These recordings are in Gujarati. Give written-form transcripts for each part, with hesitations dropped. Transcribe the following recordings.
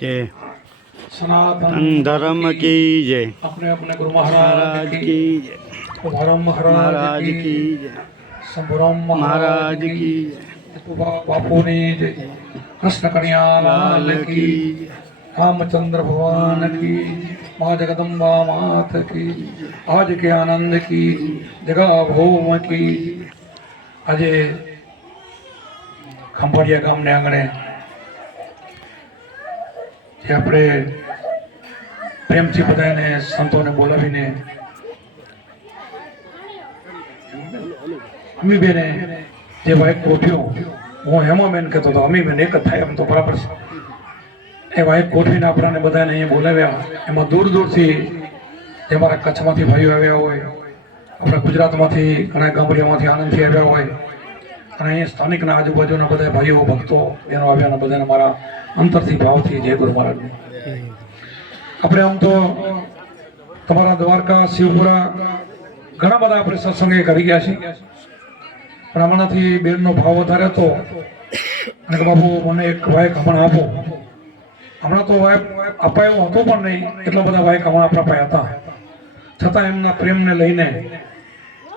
जय। सनातन धर्म की जय। अपने अपने गुरु महाराज की जय। धर्म महाराज की जय। संबुरम महाराज की बापू ने जय। कृष्ण कन्हैया लाल की, रामचंद्र भगवान की, माँ जगदम्बा मात की, आज के आनंद की, जगह भौम की। આજે ખંભાળિયા ગામને આંગણે જે આપણે પ્રેમથી બધાને સંતોને બોલાવીને અમીબેને જે વાઇક ગોઠવ્યો, હું હેમાબેન કહેતો હતો, અમીબેન એક જ થાય એમ તો બરાબર છે, એ વાઇક ગોઠવીને આપણાને બધાને અહીંયા બોલાવ્યા. એમાં દૂર દૂરથી જે મારા કચ્છમાંથી ભાઈઓ આવ્યા હોય, આપણા ગુજરાતમાંથી ઘણા ગામડિયામાંથી આનંદથી આવ્યા હોય, અને અહીંયા સ્થાનિકના આજુબાજુના બધા ભાઈઓ ભક્તો એનો આવ્યા, બધાને મારા અંતરથી ભાવથી જય ગુરુ મહારાજને. આપણે આમ તો તમારા દ્વારકા શિવપુરા ઘણા બધા આપણે સત્સંગે કરી ગયા છીએ, પણ હમણાંથી બેનનો ભાવ વધારે હતો અને કે બાપુ મને એક વાયક હમણાં આપો. હમણાં તો વાયક અપાયો હતો પણ નહીં, એટલા બધા વાયક હમણાં આપણા પાસે હતા, છતાં એમના પ્રેમને લઈને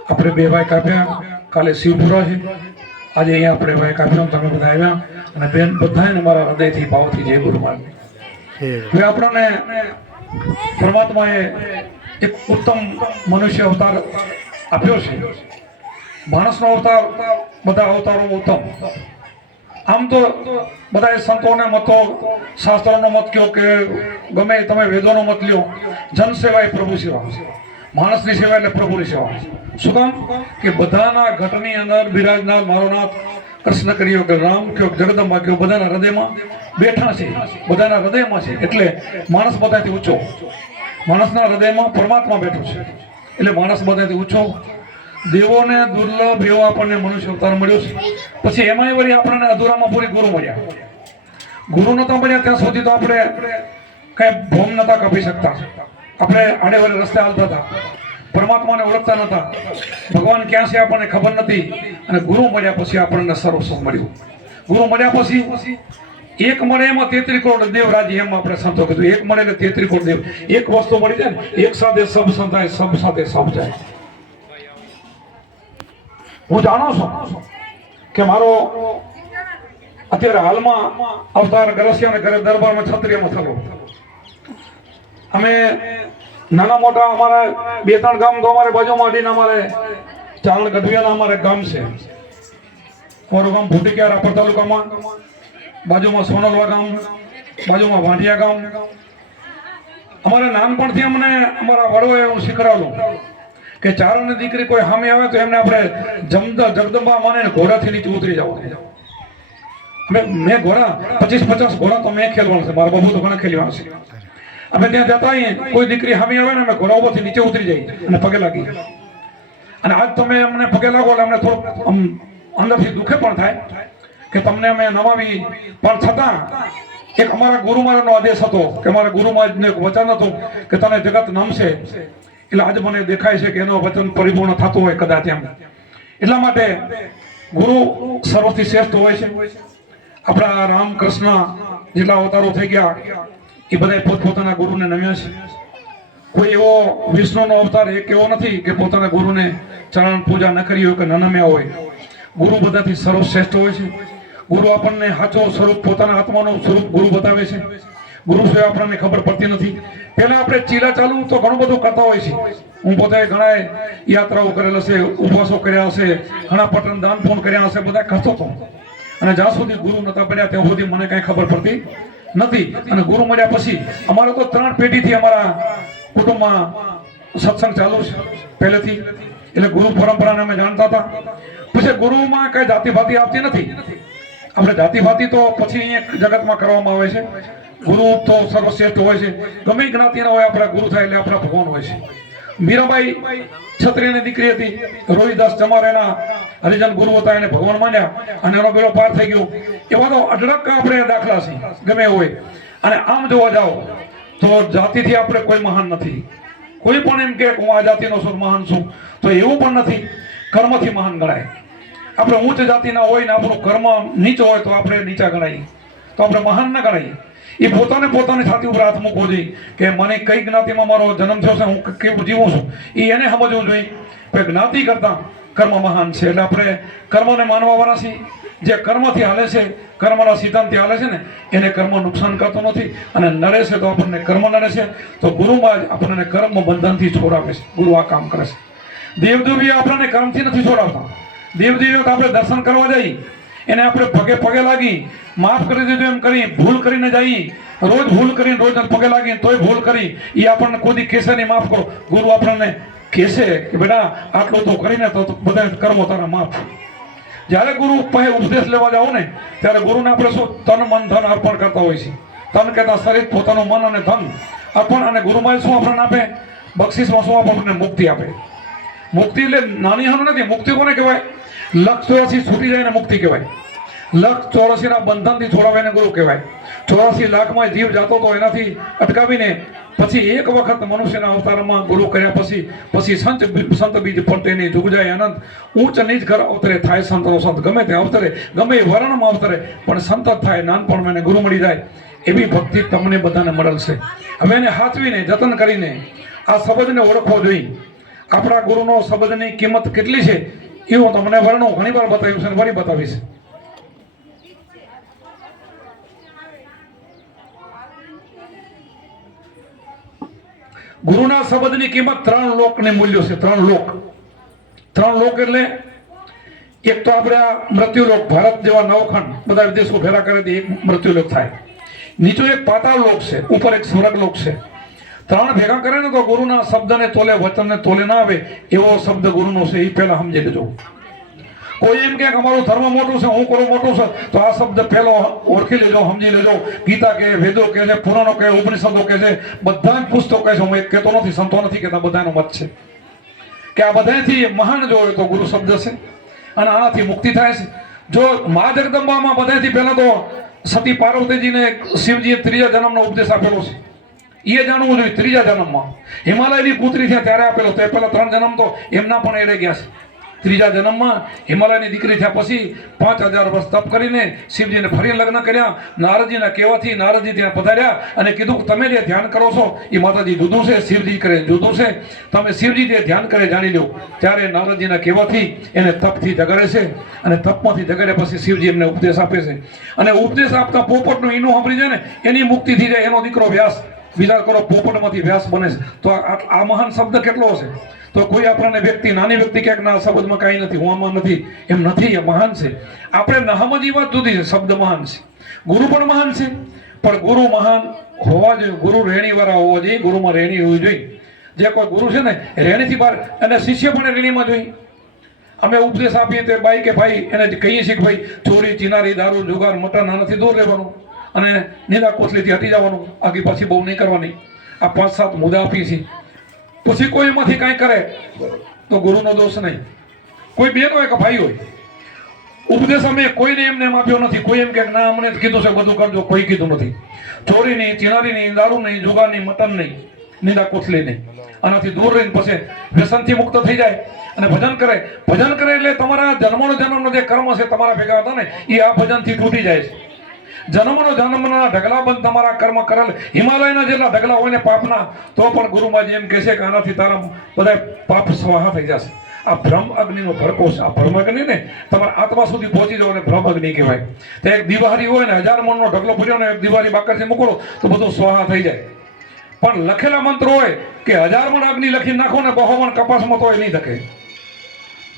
આપણે બે વાયક આપ્યા. કાલે શિવપુરા છે, આજે અહીંયા આપણે વાયક આપ્યો, તમે બધા આવ્યા, અને બેન બધાને મારા હૃદયથી ભાવથી જય ગુરુ મહારાજ. હવે આપણને પરમાત્માએ એક ઉત્તમ મનુષ્ય અવતાર આપ્યો છે. માણસનો અવતાર બધા અવતારો ઉત્તમ. આમ તો બધા સંતોને મતો, શાસ્ત્રોનો મત કયો કે ગમે તમે વેદોનો મત લ્યો, જન સેવા એ પ્રભુ સેવા, માણસની સેવા એટલે પ્રભુની સેવા. શું કામ કે બધાના ઘટની અંદર બિરાજનાર મારો નાથ કૃષ્ણ કર્યો કે રામ કયો જગદંબા કયો બધાના હૃદયમાં બેઠા છે, બધાના હૃદયમાં છે. એટલે માણસ બધાથી ઊંચો, માણસના હૃદયમાં પરમાત્મા બેઠો છે, એટલે માણસ બધાથી ઊંચો. દેવોને દુર્લભ એવો આપણને મનુષ્ય અવતાર મળ્યો છે. પછી એમાંય વળી આપણને અધૂરામાં પૂરી ગુરુ મળ્યા. ગુરુ નતા મળ્યા ત્યાં સુધી તો આપણે કઈ ભોમ નતા કાપી શકતા, આપણે આડે વડે રસ્તે હાલતા હતા, પરમાત્માને ઓળખતા નતા, ભગવાન ક્યાં છે આપણને ખબર નથી. અને ગુરુ મળ્યા પછી આપણને સર્વસ્વ મળ્યું. ગુરુ મળ્યા પછી એક મળે એમાં 33 કરોડ દેવ રાજી, એમ આપણે સંતો કીધું, એક મળે એટલે 33 કરોડ દેવ. એક વસ્તુ મળી જાય ને, એક સાથે સબ સંતાય, સબ સાથે સબ જાય. હું જાણો છું કે મારો અત્યારે હાલમાં અવતાર ગરસિયા ઘરે દરબારમાં છત્રીયમાં થયો. અમે નાના મોટા અમારા 2-3 ગામ તો અમારે બાજુમાં અડીને અમારે ચારણ ગઢવિયાના અમારે ગામ છે. અમારું ગામ ભૂટિયા રાપર તાલુકામાં, બાજુમાં સોનલવા ગામ, બાજુમાં વાંઢિયા ગામ. અમારે નાનપણથી અમને અમારા વડોએ હું શીખડાવેલું કે ચારણની દીકરી કોઈ સામે આવે તો એમને આપણે જગદંબા માને ઘોડાથી નીચે ઉતરી જવાનું. મેં ઘોડા 25-50 ઘોડા તો મેં ખેલવાના છે, મારા બાબુ તો ઘણા ખેલવાના છે. અમે ત્યાં જતા આવીએ, કોઈ દીકરી સામે આવે ને અમે ઘોડા ઉપરથી નીચે ઉતરી જઈએ અને પગે લાગી. અને આજ તમે અમને પગે લાગો એટલે અમને થોડુંક અંદરથી દુઃખે પણ થાય કે તમને અમે નમાવી, પણ છતાં એક અમારા ગુરુ મહારાજનો આદેશ હતો કે અમારા ગુરુ મહારાજનું એક વચન હતું કે તને જગત નમશે. એટલે આજે મને દેખાય છે કે એનો વચન પરિપૂર્ણ થતું હોય કદાચ એમ. એટલા માટે ગુરુ સર્વથી શ્રેષ્ઠ હોય છે. આપણા રામ કૃષ્ણ જેટલા અવતારો થઈ ગયા એ બધા પોતપોતાના ગુરુને નમ્યા છે. કોઈ એવો વિષ્ણુનો અવતાર એક એવો નથી કે પોતાના ગુરુને ચરણ પૂજા ન કરી હોય કે ન નમ્યા હોય. ગુરુ બધાથી સર્વશ્રેષ્ઠ હોય છે. ગુરુ આપણને સાચો સ્વરૂપ, પોતાના આત્માનું સ્વરૂપ ગુરુ બતાવે છે. ગુરુ સિવાય આપણને ખબર પડતી નથી. પહેલા આપણે ચીલા ચાલુ તો ઘણું બધું કરતા હોય છે. હું પોતે ઘણા યાત્રાઓ કરેલા છે, ઉપવાસો કર્યા હશે, ઘણા પટન દાન પૂર્ણ કર્યા હશે, બધા કરતો હતો. અને જ્યાં સુધી ગુરુ નતા પડ્યા ત્યાં સુધી મને કઈ ખબર પડતી નથી. અને ગુરુ મળ્યા પછી અમારે તો 3 પેઢીથી અમારા કુટુંબમાં સત્સંગ ચાલુ છે પહેલેથી. એટલે ગુરુ પરંપરાને અમે જાણતા હતા. પછી ગુરુમાં કઈ જાતિભાતિ આવતી નથી. આપણે જાતિભાતિ તો પછી અહીંયા જગતમાં કરવામાં આવે છે. ગુરુ તો સર્વશ્રેષ્ઠ હોય છે. ગમે જ્ઞાતિના હોય આપણા ગુરુ થાય એટલે આપણા ભગવાન હોય છે. મીરાબાઈ ક્ષત્રિયની દીકરી હતી, રોહિદાસ ચમારેના હરિજન ગુરુ હતા, એને ભગવાન માન્યા અને એનો બેડો પાર થઈ ગયો. એવા તો અઢળક આપણે દાખલા છે ગમે હોય. અને આમ જોવા જાઓ તો જાતિથી આપણે કોઈ મહાન નથી. કોઈ પણ એમ કે હું આ જાતિનો છું, મહાન છું, તો એવું પણ નથી. કર્મથી મહાન ગણાય. આપણે ઉચ્ચ જાતિના હોય ને આપણું કર્મ નીચો હોય તો આપણે નીચા ગણાય, તો આપણે મહાન ના ગણાય. એ પોતાને પોતાની છાતી ઉપર હાથ મૂકવો જોઈએ કે મને કઈ જ્ઞાતિમાં મારો જન્મ થયો છે, હું કેવું જીવું છું, એ એને સમજવું જોઈએ કે જ્ઞાતિ કરતા કર્મ મહાન છે. એટલે આપણે કર્મને માનવાવાળા છીએ. જે કર્મથી હાલે છે, કર્મના સિદ્ધાંતથી હાલે છે ને, એને કર્મ નુકસાન કરતો નથી. અને નડે છે તો આપણને કર્મ નડે છે, તો ગુરુમાં જ આપણને કર્મ બંધનથી છોડાવે છે. ગુરુ આ કામ કરે છે. દેવદેવીઓ આપણને કર્મથી નથી છોડાવતા. દેવદેવીઓ તો આપણે દર્શન કરવા જઈએ, એને આપણે પગે પગે લાગી, માફ કરી દીધું એમ કરી, ભૂલ કરીને જઈએ, રોજ ભૂલ કરીને રોજ પગે લાગી તોય ભૂલ કરી, એ આપણને કોઈ કહેશે નહીં માફ કરો. ગુરુ આપણને કહેશે કે બેટા આટલું તો કરીને તો બધા કર્મો તારા માફ. જ્યારે ગુરુ પાસે ઉપદેશ લેવા જાઓ ને, ત્યારે ગુરુને આપણે શું તન મન ધન અર્પણ કરતા હોય છે. તન કહેતા શરીર, પોતાનું મન અને ધન અર્પણ. અને ગુરુમાં શું આપણને આપે? બક્ષિસમાં શું આપણને? મુક્તિ આપે. મુક્તિ એટલે નાની હાનું નથી. મુક્તિ કોને કહેવાય? લક્ષ 84 છૂટી જાય ને મુક્તિ કહેવાય. લક્ષ 84 ના બંધનથી છોડાવે એને ગુરુ કહેવાય. 84 લાખમાં જીવ જાતો તો એનાથી અટકાવીને પછી એક વખત મનુષ્યના અવતારમાં ગુરુ કર્યા પછી સંત બીજ પલટે નહીં, જુગ જાય અનંત. ઊંચ નીચ ઘર અવતરે, થાય સંતનો સંત. ગમે તે અવતરે, ગમે એ વર્ણમાં અવતરે, પણ સંત જ થાય. નાનપણમાં એને ગુરુ મળી જાય. એવી ભક્તિ તમને બધાને મળશે. હવે એને હાચવીને જતન કરીને આ શબ્દને ઓળખવો જોઈએ. આપણા ગુરુનો શબ્દની કિંમત કેટલી છે એ હું તમને વર્ણો ઘણી વાર બતાવ્યું છે અને ફરી બતાવીશ. ગુરુના શબ્દની કિંમત 3 લોકને મૂલ્યો છે. 3 લોક. 3 લોક એટલે એક તો આપણે આ મૃત્યુલોક, ભારત જેવા નવખંડ બધા વિદેશો ફેરા કરે એક મૃત્યુલોક થાય. નીચો એક પાતાળ લોક છે, ઉપર એક સ્વર્ગલોક છે. 3 ભેગા કરે ને તો ગુરુના શબ્દને તોલે, વચનને તોલે ના આવે એવો શબ્દ ગુરુનો છે. એ પહેલા સમજી લેજો. કોઈ એમ કે અમારું ધર્મ મોટું છે, હું કરું મોટું છે, તો આ શબ્દ પહેલો ઓળખી લેજો, સમજી લેજો. ગીતા કે, વેદો કે છે, પુરાણો કે, ઉપનિષદો કે છે, બધા જ પુસ્તકો કહે છે. હું એક કહેતો નથી, સંતો નથી કહેતા, બધાનો મત છે કે આ બધાથી મહાન જો હોય તો ગુરુ શબ્દ છે. અને આનાથી મુક્તિ થાય છે. જો મા જગદંબામાં બધાથી પહેલા તો સતી પાર્વતીજીને શિવજીએ 3જા જન્મનો ઉપદેશ આપેલો છે. એ જાણવું જોઈએ. 3જા જન્મમાં હિમાલયની પુત્રી થયા ત્યારે આપેલો. તે પહેલા 3 જન્મ તો એમના પણ એડે ગયા છે. 3જા જન્મમાં હિમાલયની દીકરી થયા પછી 5000 વર્ષ તપ કરીને શિવજીને ફરી લગ્ન કર્યા. નારદજીના કહેવાથી નારદજી ત્યાં પધાર્યા અને કીધું કે તમે જે ધ્યાન કરો છો એ માતાજી જુદું છે, શિવજી કરે જુદું છે. તમે શિવજી જે ધ્યાન કરે જાણી લો. ત્યારે નારદજીના કહેવાથી એને તપથી જગાડે છે અને તપમાંથી જગાડ્યા પછી શિવજી એમને ઉપદેશ આપે છે. અને ઉપદેશ આપતા પોપટનું ઈનું સાંભળી જાય ને એની મુક્તિ થઈ જાય. એનો દીકરો વ્યાસ, વિચાર કરો, પોપટમાંથી વ્યાસ બને છે. તો આ મહાન શબ્દ કેટલો હશે? તો કોઈ આપણને વ્યક્તિ, નાની વ્યક્તિ ક્યાંક ના શબ્દમાં કાંઈ નથી, હું આમાં નથી, એમ નથી. એ મહાન છે. આપણે ન સમજી વાત જુદી છે. શબ્દ મહાન છે, ગુરુ પણ મહાન છે. પણ ગુરુ મહાન હોવા જોઈએ. ગુરુ રેણીવાળા હોવા જોઈએ. ગુરુમાં રેણી હોવી જોઈએ. જે કોઈ ગુરુ છે ને રેણીથી બહાર, અને શિષ્ય પણ રેણીમાં જોઈએ. અમે ઉપદેશ આપીએ તો બાઈ કે ભાઈ એને કહીએ છીએ કે ભાઈ ચોરી, ચિનારી, દારૂ, જુગાર, મટન આનાથી દૂર રહેવાનું અને નીલા કોથલીથી હટી જવાનું. આગી પાછી બહુ નહીં કરવાની. આ 5-7 મુદ્દા આપીએ છીએ. પછી કોઈ એમાંથી કાંઈ કરે તો ગુરુનો દોષ નહીં. કોઈ બેન હોય કે ભાઈ હોય, ઉપદેશ અમે કોઈને એમને એમ આપ્યો નથી. કોઈ એમ કે ના અમને કીધું છે બધું કરજો, કોઈ કીધું નથી. ચોરી નહીં, ચિનારી નહીં, દારૂ નહીં, જુગાર નહીં, મટન નહીં, નીંદા કોથલી નહીં. આનાથી દૂર રહીને પછી વ્યસનથી મુક્ત થઈ જાય અને ભજન કરે. ભજન કરે એટલે તમારા જન્મનો જે કર્મ છે તમારા ભેગા હતા ને એ આ ભજનથી તૂટી જાય છે. જન્મના ઢગલા બંધ તમારા કર્મ કરેલ હિમાલયના જેટલા ઢગલા હોય ને પાપના, તો પણ ગુરુમાજી એમ કહે છે કે આનાથી તારા બધા પાપ સ્વાહા થઈ જશે. આ બ્રહ્મ અગ્નિનો ભડકો છે. આ બ્રહ્મ અગ્નિ ને તમારા આત્મા સુધી પહોંચી જાવ ને બ્રહ્મ અગ્નિ કહેવાય. તો એક દિવાળી હોય ને 1000 મણનો ઢગલો ભર્યો ને એક દિવાળી બાકરથી મૂકો તો બધું સ્વાહા થઈ જાય. પણ લખેલા મંત્ર હોય કે 1000 મણ અગ્નિ લખી નાખો ને 100 મણ કપાસમાં તો એ નહીં ધકે.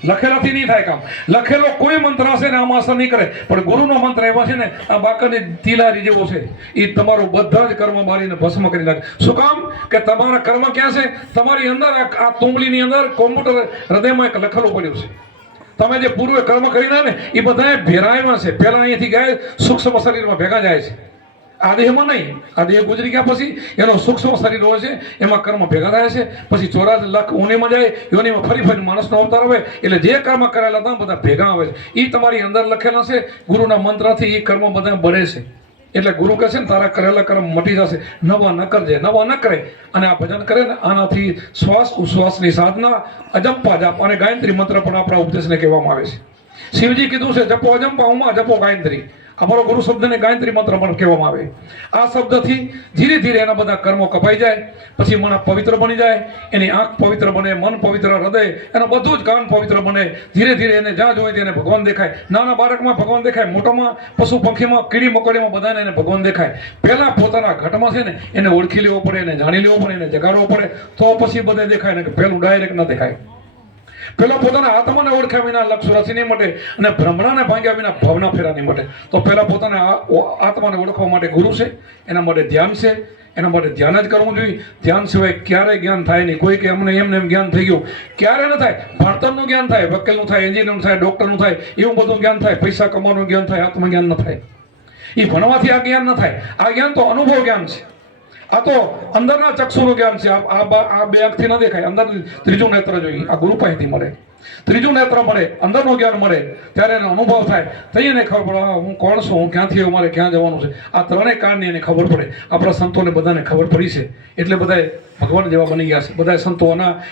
લખેલાથી નહીં થાય કામ. લખેલો કોઈ મંત્ર હશે ને આમાં અસર નહીં કરે. પણ ગુરુનો મંત્ર એવા છે ને આ બાકરની તિલારી જેવો છે. એ તમારું બધા જ કર્મ મારીને ભસ્મ કરી નાખે. શું કામ? કે તમારા કર્મ ક્યાં છે? તમારી અંદર આ તુંબલીની અંદર કોમ્પ્યુટર હૃદયમાં એક લખેલું પડ્યું છે. તમે જે પૂર્વે કર્મ કરીને ને એ બધા ભેરાયમાં છે. પહેલા અહીંયાથી ગયા સૂક્ષ્મ શરીરમાં ભેગા જાય છે. આ દેહમાં નહીં. આ દેહ ગુજરી ગયા પછી એનો સૂક્ષ્મ શરીર હોય છે, એમાં કર્મ ભેગા થાય છે. પછી 84 લાખ યોનિમાં જાય, યોનિમાં ફરી માણસનો અવતાર આવે. એટલે જે કર્મ કરેલા હતા બધા ભેગા આવે છે. એ તમારી અંદર લખેલા છે. ગુરુના મંત્રથી એ કર્મ બધા બળે છે. એટલે ગુરુ કહે છે ને તારા કરેલા કર્મ મટી જશે. નવા ન કરજે. નવા ન કરે અને આ ભજન કરે ને આનાથી શ્વાસ ઉશ્વાસની સાધના, અજંપા જાપ અને ગાયત્રી મંત્ર પણ આપણા ઉપદેશને કહેવામાં આવે છે. શિવજી કીધું છે જપો અજંપા ઉમા જપો ગાયત્રી. અમારો ગુરુ શબ્દને ગાયત્રી મંત્ર પણ કહેવામાં આવે. આ શબ્દથી ધીરે ધીરે એના બધા કર્મો કપાઈ જાય, પછી મન પવિત્ર બની જાય, એની આંખ પવિત્ર બને, મન પવિત્ર, હૃદય એનું બધું જ કાન પવિત્ર બને. ધીરે ધીરે એને જ્યાં જોઈએ તેને ભગવાન દેખાય. નાના બાળકમાં ભગવાન દેખાય, મોટામાં પશુ પંખીમાં કીડી મકોડીમાં બધાને એને ભગવાન દેખાય. પહેલા પોતાના ઘટમાં છે ને એને ઓળખી લેવો પડે, એને જાણી લેવો પડે, એને જગાડવો પડે, તો પછી બધે દેખાય ને. પહેલું ડાયરેક્ટ ન દેખાય. પેલો પોતાના આત્માને ઓળખ્યા વિના લક્ષ રચી નહીં મટે, અને ભ્રમણાને ભાંગ્યા વિના ભાવના ફેરા નહીં મટે. તો પહેલા પોતાના આત્માને ઓળખવા માટે ગુરુ છે, એના માટે ધ્યાન છે, એના માટે ધ્યાન જ કરવું જોઈએ. ધ્યાન સિવાય ક્યારેય જ્ઞાન થાય નહીં. કોઈ કે અમને એમને એમ જ્ઞાન થઈ ગયું, ક્યારે ન થાય. ભણતરનું જ્ઞાન થાય, વકીલનું થાય, એન્જિનિયરનું થાય, ડોક્ટરનું થાય, એવું બધું જ્ઞાન થાય. પૈસા કમાવાનું જ્ઞાન થાય, આત્મજ્ઞાન ન થાય. એ ભણવાથી આ જ્ઞાન ન થાય. આ જ્ઞાન તો અનુભવ જ્ઞાન છે. આ તો અંદરના ચક્ષુનું જ્ઞાન છે. આ બે આંખથી ન દેખાય. અંદર ત્રીજું નેત્ર જોઈએ, આ ગુરુ પાસેથી મળે. ત્રીજું નેત્ર મળે, અંદરનું જ્ઞાન મળે, ત્યારે એનો અનુભવ થાય. તઈ એને ખબર પડે હું કોણ છું, હું ક્યાંથી આવ્યો, મારે ક્યાં જવાનું છે. આ ત્રણેય કાળની એને ખબર પડે. આપણા સંતોને બધાને ખબર પડી છે, એટલે બધાએ ભગવાન જેવા બની ગયા છે. બધા સંતો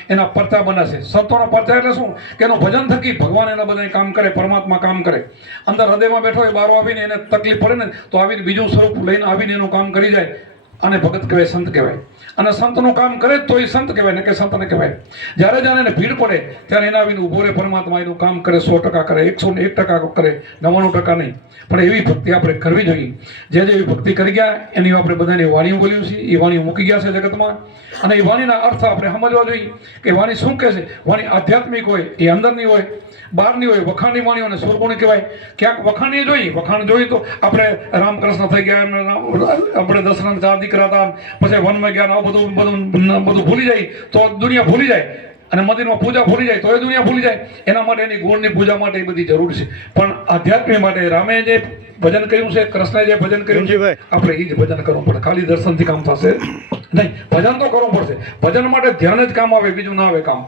એના પરચા બન્યા છે. સંતોના પરચા એટલે શું કે એનું ભજન થકી ભગવાન એના બધા કામ કરે, પરમાત્મા કામ કરે. અંદર હૃદયમાં બેઠો એ બહાર આવીને એને તકલીફ પડે ને તો આવીને બીજું સ્વરૂપ લઈને આવીને એનું કામ કરી જાય. અને ભગત કહેવાય, સંત કહેવાય. અને સંતનું કામ કરે તો એ સંત કહેવાય ને કે સંતને કહેવાય. જ્યારે જ્યારે એને ભીડ પડે ત્યારે એના આવીને ઉભો રહે પરમાત્મા, એનું કામ કરે. 100% કરે, 101% કરે, 99% નહીં. પણ એવી ભક્તિ આપણે કરવી જોઈએ. જે એવી ભક્તિ કરી ગયા એની આપણે બધાની વાણીઓ બોલ્યું છે, એ વાણીઓ મૂકી ગયા છે જગતમાં. અને એ વાણીના અર્થ આપણે સમજવા જોઈએ કે વાણી શું કહે છે. વાણી આધ્યાત્મિક હોય, એ અંદરની હોય, બહારની હોય. વખાણની વાણીઓ અને સુરગુણી કહેવાય. ક્યાંક વખાણી જોઈએ, વખાણ જોઈએ તો આપણે રામકૃષ્ણ થઈ ગયા, આપણે દશરથ 4 દીકરા હતા, પછી વનમાં ગયા, બધું ભૂલી જાય તો દુનિયા ભૂલી જાય. અને મંદિરમાં પૂજા ભૂલી જાય તો એ દુનિયા ભૂલી જાય. એના માટે એની ગુણની પૂજા માટે એ બધી જરૂર છે. પણ આધ્યાત્મિક માટે રામે જે ભજન કર્યું છે, કૃષ્ણએ જે ભજન કર્યું છે, આપણે એ જ ભજન કરવું પડે. ખાલી દર્શનથી કામ થશે નહીં, ભજન તો કરવું પડશે. ભજન માટે ધ્યાન જ કામ આવે, બીજું ના આવે કામ.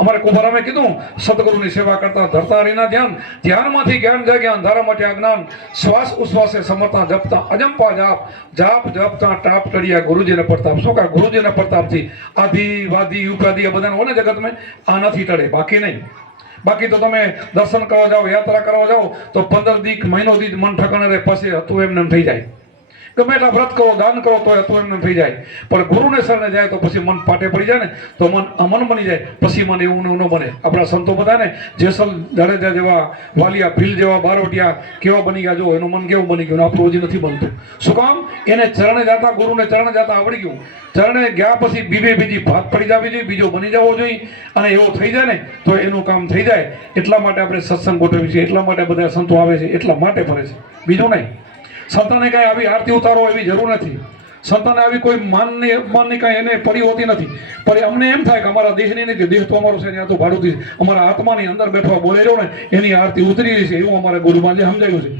અમારે કુંભારામે કીધું, સદગુરુની સેવા કરતા ધરતા હરિના ધ્યાન, ધ્યાનમાંથી જ્ઞાન જાય, અંધારા માટે અજ્ઞાન, શ્વાસ ઉશ્વાસે સમરતા જપતા અજંપા જાપ, જાપ જપતા ટાપ ટળિયા ગુરુજીને પ્રતાપ. શું કહે? ગુરુજીના પ્રતાપથી આધિ વાદી ઉપાધિ આ બધાને હોય ને જગતમાં, આનાથી ટળે, બાકી નહીં. બાકી તો તમે દર્શન કરવા જાઓ, યાત્રા કરવા જાઓ તો 15 દીક મહિનો દીક મન ઠકાણે રહે, પછી હતું એમને થઈ જાય. ગમે એટલા વ્રત કરો, દાન કરો તો હતું એમને થઈ જાય. પણ ગુરુને શરણે જાય તો પછી મન પાટે પડી જાય ને, તો મન અમન બની જાય. પછી મન એવું ન બને. આપણા સંતો બધા ને જેસલ જાડેજા જેવા, વાલિયા ભીલ જેવા, બારોટિયા કેવા બની ગયા. જો એનું મન કેવું બની ગયું, આપણું હજી નથી બનતું. શું કામ? એને ચરણે જતા, ગુરુને ચરણે જતા આવડી ગયું. ચરણે ગયા પછી બીજી ભાત પડી જવી જોઈએ, બીજો બની જવો જોઈએ. અને એવો થઈ જાય ને તો એનું કામ થઈ જાય. એટલા માટે આપણે સત્સંગ ગોઠવીએ છીએ, એટલા માટે બધા સંતો આવે છે, એટલા માટે ફરે છે, બીજું નહીં. સંતને કાંઈ આવી આરતી ઉતારો એવી જરૂર નથી. સંતને આવી કોઈ માનની અપમાનની કાંઈ એને પડી હોતી નથી. પણ અમને એમ થાય કે અમારા દેશની નથી, દેશ તો અમારો છે, ત્યાં તો ભાડું છે. અમારા આત્માની અંદર બેઠવા બોલે રહ્યો ને એની આરતી ઉતરી છે, એવું અમારા ગુરુમાં જે સમજાયું છે.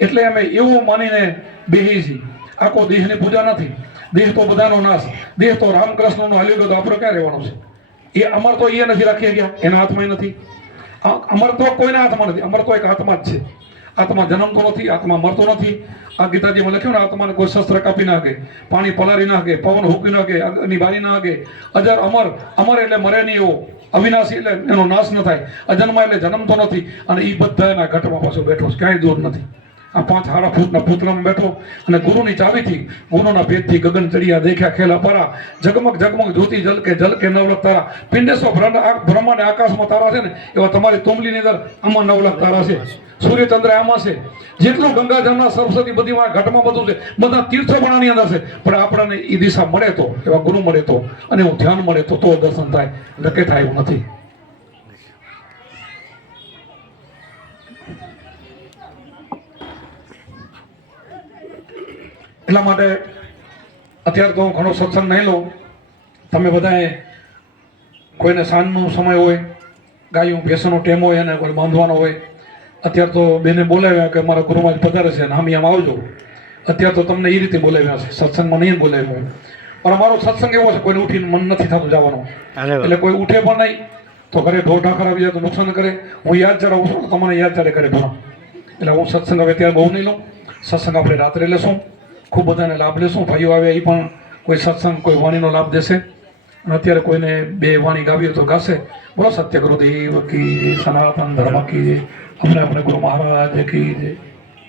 એટલે અમે એવું માનીને બેહી છીએ. આખો દેશની પૂજા નથી. દેશ તો બધાનો નાશ. દેશ તો રામકૃષ્ણનો હાલ્યો ગયો તો આપણે ક્યાં રહેવાનું છે? એ અમાર તો એ નથી રાખી ગયા, એના હાથમાં નથી. અમાર તો કોઈના હાથમાં નથી. અમાર તો એક આત્મા જ છે. આત્મા જન્મતો નથી, આત્મા મરતો નથી. આ ગીતાજીમાં લખ્યું ને, આત્માને કોઈ શસ્ત્ર કાપી ના શકે, પાણી પલારી ના શકે, પવન હૂકી ના શકે, અગ્નિ બારી ના શકે. અજર અમર, અમર એટલે મરે નહીં એવો, અવિનાશી એટલે એનો નાશ ન થાય, અજન્મા એટલે જન્મતો નથી. અને એ બધા એના ઘટમાં પાછો બેઠો છે, ક્યાંય દૂર નથી. આ 5 ફૂટના પૂતળામાં બેઠો અને ગુરુની ચાવીથી, ગુરુના ભેદથી ગગન ચડિયા દેખ્યા ખેલા પરા, જગમગ જગમગ જ્યોતિ જલકે નવલખ તારા. પિંડેશ્વર બ્રહ્માંડ આકાશમાં તારા છે ને, એવા તમારી તુંબલીની અંદર આમાં 9 લાખ તારા છે. સૂર્યચંદ્ર આમાં છે. જેટલું ગંગા જમના સરસ્વતી બધી ઘટમાં બધું છે, બધા તીર્થો પણ આની અંદર છે. પણ આપણને એ દિશા મળે તો, એવા ગુરુ મળે તો, અને એવું ધ્યાન મળે તો દર્શન થાય, નકે થાય એવું નથી. એટલા માટે અત્યારે તો હું ઘણો સત્સંગ નહીં લઉં. તમે બધાએ કોઈને સાંજનો સમય હોય, ગાયું ભેંસનો ટેમ હોય, અને કોઈ બાંધવાનો હોય. અત્યારે તો બેને બોલાવ્યા કે મારા ગુરુમાં પધારે છે ને આમ આવજો. અત્યારે તો તમને એ રીતે બોલાવ્યા છે, સત્સંગમાં નહીં બોલાવ્યા હોય. પણ અમારો સત્સંગ એવો છે, કોઈને ઉઠીને મન નથી થતું જવાનું. એટલે કોઈ ઉઠે પણ નહીં તો ઘરે ઢોર ઢાંખર આવી જાય તો નુકસાન કરે. હું યાદ ચડાવું છું, તમને યાદ ચડે કરે ભણો. એટલે હું સત્સંગ હવે ત્યારે બહુ નહીં લઉં. સત્સંગ આપણે રાત્રે લેશું, ખૂબ બધાને લાભ લેશું. ભાઈઓ આવે એ પણ કોઈ સત્સંગ, કોઈ વાણીનો લાભ દેશે. અને અત્યારે કોઈને 2 વાણી ગાવી તો ગાશે. બોલો સત્ય ગુરુદેવ કી, સનાતન ધર્મ કી, આપણે ગુરુ મહારાજ કી.